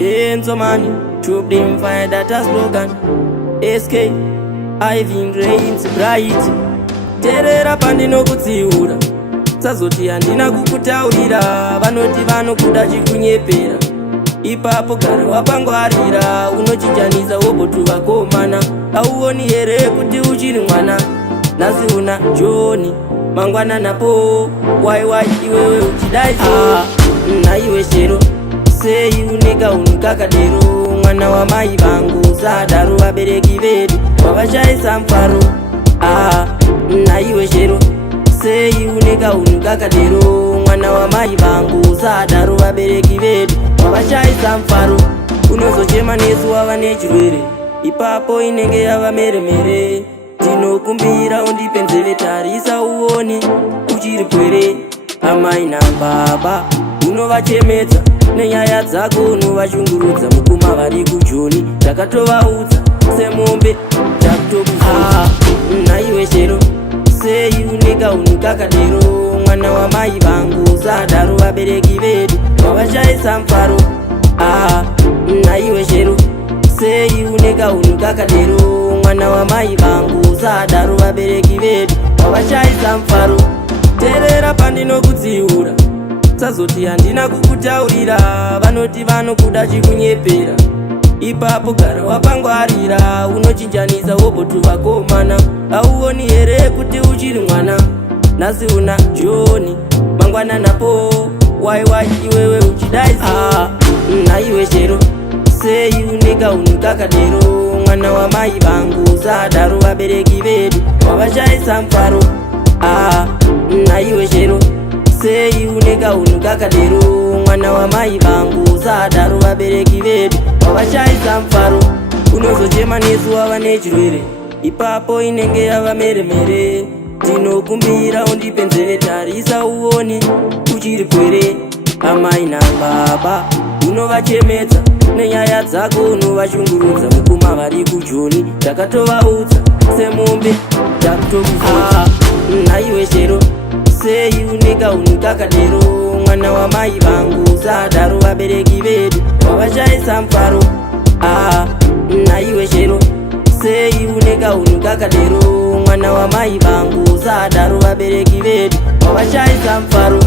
Enzo Mani, Troop them fire that a slogan. SK, Ivy Rains Bright. Terera pandino kutsiura. Sazoti handina kukutaurira. Vanoti vanokuda chikunyepera. Ipapo gara wapangwarira. Unochinjaniza wobotu vakomana. Auoni here kuti uchiri mwana. Nasi una Joni mangwana napo. Wai iwewe uchidaisi. Na iwe shero sei uneka unikakadero. Mwana wa mai vangu zadaro vabereki vedu wavashaisa mfaro. Na iwe shero sei uneka unikakadero. Mwana wa mai vangu zadaro vabereki vedu wavashaisa mfaro. Unozochema nesu wava nechirwere ipapo inenge yava meremere. Tinokumbira undipe nzeve tarisa uone uchiri pwere. Amai nababa unovachemedza nenyaya dzako unovashungurudza. Mukuma vari kuJoni takatovaudza semombe takutokuudza. Naiwe shero sei uneka unikakadero. Mwana wa mai vangu zadaro vabereki vedu wavashaisa mfaro. Naiwe shero sei uneka unikakadero. Mwana wa mai vangu zadaro vabereki vedu wavashaisa mfaro. Terera pandino kutsiura. Sazoti handina kukutaurira. Vanoti vanokuda chikunyepera. Ipapo gara wapangwarira. Unochinjaniza wobotu vakomana. Auoni here kuti uchiri mwana. Nasi una Joni mangwana napo. Wai iwewe uchidaisi. Na iwe shero sei uneka unikakadero. Mwana wa mai vangu zadaro vabereki vedu wavashaisa mfaro. Na iwe shero sei uneka unikakadero. Mwana wa mai vangu zadaro vabereki vedu wavashaisa mfaro. Unozochema nesu wava nechirwere ipapo inenge yava meremere. Tinokumbira undipe nzeve tarisa uone uchiri pwere. Amai nababa unovachemedza nenyaya dzako unovashungurudza. Mukuma vari kuJoni takatovaudza semombe takutokuudza. Naiwe shero sei uneka unikakadero. Mwana wa mai vangu zadaro vabereki vedu wavashaisa mfaro. Naiwe shero sei uneka unikakadero. Mwana wa mai vangu zadaro vabereki vedu wavashaisa mfaro.